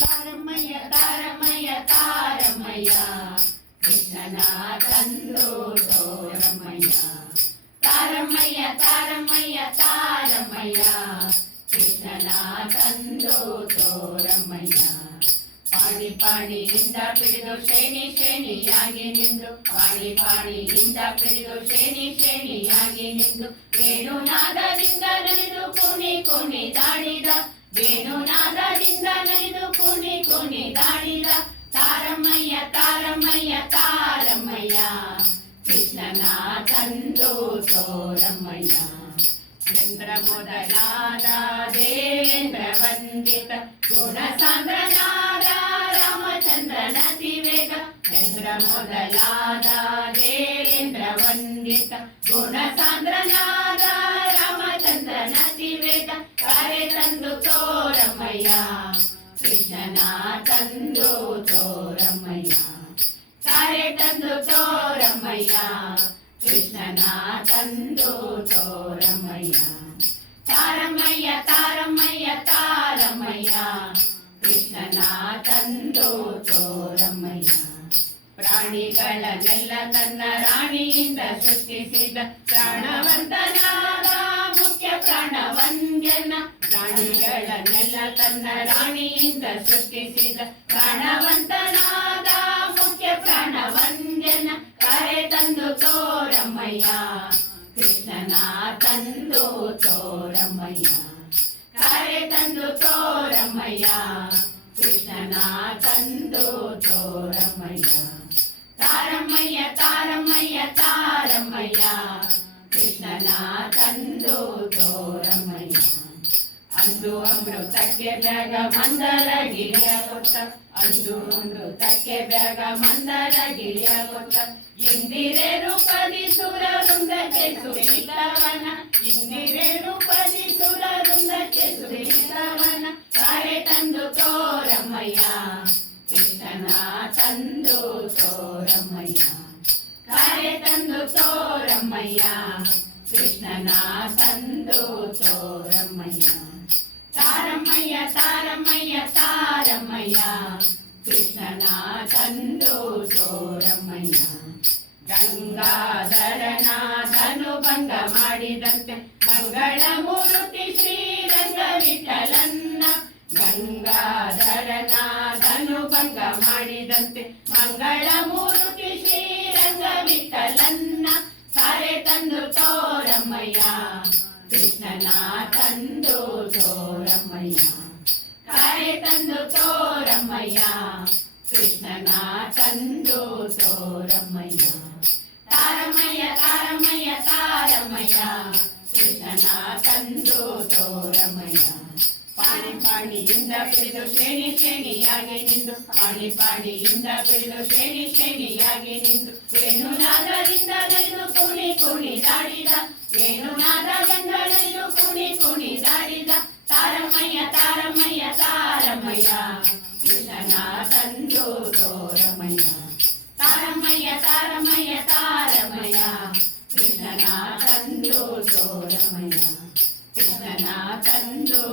తారమయ్య తారమయ్య తారమయ్య కృష్ణన తండ్రు తోరమయ్య తారమయ్య తారమయ్య తారమయ్య కృష్ణన తండ్రు తోరమయ్య ಪಾಣಿ ಪಾಣಿಯಿಂದ ಪಿಡಿದು ಶ್ರೇಣಿ ಶ್ರೇಣಿಯಾಗಿ ನಿಂದು ಪಾಣಿ ಪಾಣಿಯಿಂದ ಪಿಡಿದು ಶ್ರೇಣಿ ಶ್ರೇಣಿಯಾಗಿ ನಿಂದು ವೇಣುನಾದದಿಂದ ನಲಿದು ಕುಣಿ ಕುಣಿ ದಾಡಿದ ವೇಣುನಾದದಿಂದ ನಲಿದು దాచుకుని దాడిరా తారమయ్య తారమయ్య తారమయ్య కృష్ణ నా తండ్రు సోరమయ్య చంద్ర మొదలాద దేవేంద్ర వందిత గుణ సాంద్రనాద రామచంద్ర నతి వేగ చంద్ర మొదలాద దేవేంద్ర వందిత గుణ సాంద్రనాద ದರ್ಶನ ತಂದು ಚೋರಮಯ್ಯ ಸಾರೆ ತಂದು ಚೋರಮಯ್ಯ ಕೃಷ್ಣನ ತಂದು ಚೋರಮಯ್ಯ ತಾರಮಯ್ಯ ತಾರಮಯ್ಯ ತಾರಮಯ್ಯ ಕೃಷ್ಣನ ತಂದು ಚೋರಮಯ್ಯ ಪ್ರಾಣಿಗಳನ್ನೆಲ್ಲ ತನ್ನ ರಾಣಿಯಿಂದ ಸೃಷ್ಟಿಸಿದ ಪ್ರಾಣವಂತನಾದ ಮುಖ್ಯ ಪ್ರಾಣವಂದ್ಯನ ಪ್ರಾಣಿಗಳನ್ನೆಲ್ಲ ತನ್ನ ರಾಣಿಯಿಂದ ಸೃಷ್ಟಿಸಿದ ಪ್ರಾಣವಂತನಾದ ಮುಖ್ಯ ಪ್ರಾಣವಂದ್ಯನ ಕರೆ ತಂದು ತೋರಮಯ್ಯ ಕೃಷ್ಣನ ತಂದು ತೋರಮಯ್ಯ ಕರೆ ತಂದು ತೋರಮಯ್ಯ ಕೃಷ್ಣನ ತಂದು ತೋರಮಯ್ಯ ತಾರಮಯ್ಯ ತಾರಮಯ್ಯ ತಾರಮಯ್ಯ ಕೃಷ್ಣನ ತಂದು ತೋರಮಯ್ಯ ಅಂದು ಅಮೃತಕ್ಕೆ ಬ್ಯಾಗ ಮಂದರ ಗಿರಿಯ ಕೊಟ್ಟ ಅಂದು ಅಮೃತಕ್ಕೆ ಬ್ಯಾಗ ಮಂದರ ಗಿರಿಯ ಕೊಟ್ಟ ಇಂದಿರೆ ರೂಪದಿ ಸುರ ವೃಂದಕ್ಕೆ ಸುರಿತವನ ಇಂದಿರೆ ರೂಪದಿ ಸುರ ವೃಂದಕ್ಕೆ ಸುರಿತವನ ಕರೆ ತಂದು ತೋರಮಯ್ಯ ಕೃಷ್ಣನ ತಂದು ತೋರಮಯ್ಯ ಕರೆ ತಂದು ತೋರಮಯ್ಯ ಕೃಷ್ಣನ ತಂದು ತೋರಮಯ್ಯ ತಾರಮಯ್ಯ ತಾರಮ್ಮಯ್ಯ ತಾರಮ್ಮಯ್ಯ ಕೃಷ್ಣನ ತಂದು ತೋರಮಯ್ಯ ಗಂಗಾಧರನಾಥನು ಭಂಗ ಮಾಡಿದಂತೆ ಮಂಗಳ ಮೂರ್ತಿ ಶ್ರೀರಂಗ ವಿಠಲನ್ನ ಗಂಗಾಧರನಾಥನು ಭಂಗ ಮಾಡಿದಂತೆ ಮಂಗಳ ಮೂರ್ತಿ ಶ್ರೀರಂಗ ವಿಠಲನ್ನ ಸಾರೆ ತಂದು ತೋರಮ್ಮಯ್ಯ ಕೃಷ್ಣನ ತಂದು ತೋರಮ್ಮಯ್ಯ ಕಾರೆ ತಂದು ತೋರಮ್ಮಯ್ಯ ಕೃಷ್ಣನ ತಂದು ತೋರಮ್ಮಯ್ಯ ತಾರಮಯ್ಯ ತಾರಮಯ್ಯ ತಾರಮಯ್ಯ ಕೃಷ್ಣನ ತಂದು ತೋರಮಯ್ಯ ಪಾಣಿ ಪಾಣಿಯಿಂದ ಪಿಡಿದು ಶ್ರೇಣಿ ಶ್ರೇಣಿಯಾಗಿ ನಿಂದು ಪಾಣಿ ಪಾಣಿಯಿಂದ ಪಿಡಿದು ಶ್ರೇಣಿ ಶ್ರೇಣಿಯಾಗಿ ನಿಂದು ವೇಣುನಾದದಿಂದ ನಡೆದು ಕುಣಿ ಕುಣಿ ದಾಡಿದ ವೇಣುನಾದದಿಂದ రమయ్య ఇలనాథంతో రమయ్య తారమయ్య తారమయ్య తారమయ్య ఇలనాథంతో రమయ్య ఇలనాథంతో